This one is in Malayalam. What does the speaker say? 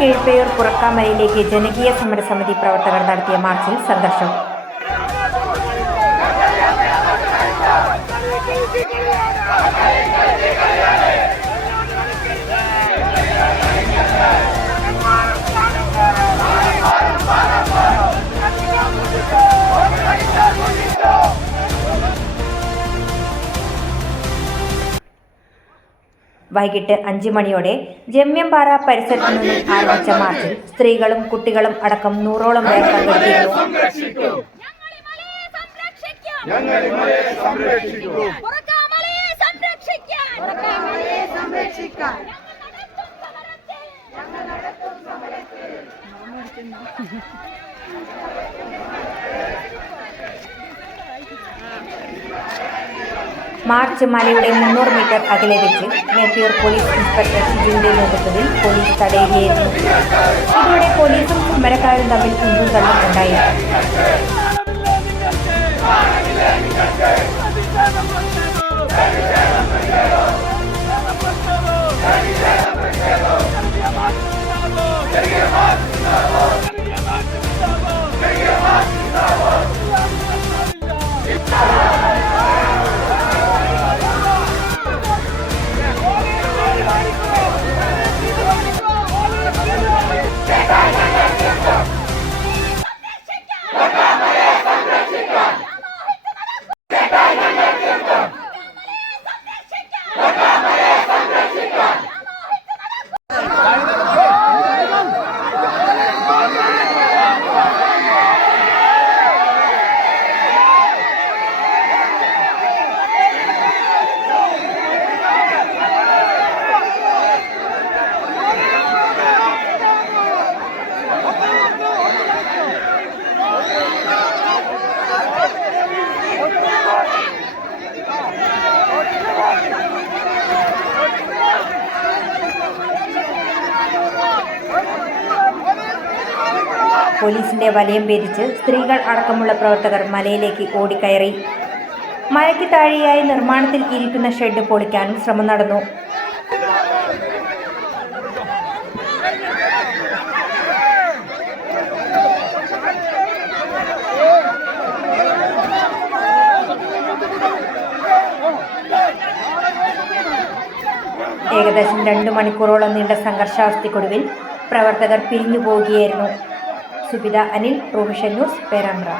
കീഴ്പേയൂർ പുറക്കാമലയിലേക്ക് ജനകീയ സമരസമിതി പ്രവർത്തകർ നടത്തിയ മാർച്ചിൽ സംഘർഷം. വൈകിട്ട് 5 മണിയോടെ ജമ്യംപാറ പരിസരത്തു നിന്നും ആരംഭിച്ച മാർച്ചിൽ സ്ത്രീകളും കുട്ടികളും അടക്കം 100ഓളം പേർ പങ്കെടുത്തിരുന്നു. മാർച്ച് മലയുടെ 300 മീറ്റർ അകലെ വെച്ച് മേപ്പയൂർ പോലീസ് ഇൻസ്പെക്ടർ ഷിജുവിന്റെ നേതൃത്വത്തിൽ പോലീസ് തടയുകയായിരുന്നു. ഇതോടെ പോലീസും സമരക്കാരും തമ്മിൽ ഉന്തും തള്ളും ഉണ്ടായി. പോലീസിന്റെ വലയം ഭേദിച്ച് സ്ത്രീകൾ അടക്കമുള്ള പ്രവർത്തകർ മലയിലേക്ക് ഓടിക്കയറി. മലയ്ക്ക് താഴെയായി നിർമ്മാണത്തിൽ ഇരിക്കുന്ന ഷെഡ് പൊളിക്കാനും ശ്രമം നടന്നു. ഏകദേശം 2 മണിക്കൂറോളം നീണ്ട സംഘർഷാവസ്ഥയ്ക്കൊടുവിൽ പ്രവർത്തകർ പിരിഞ്ഞു പോവുകയായിരുന്നു. Subitha Anil, provision news, Perambra.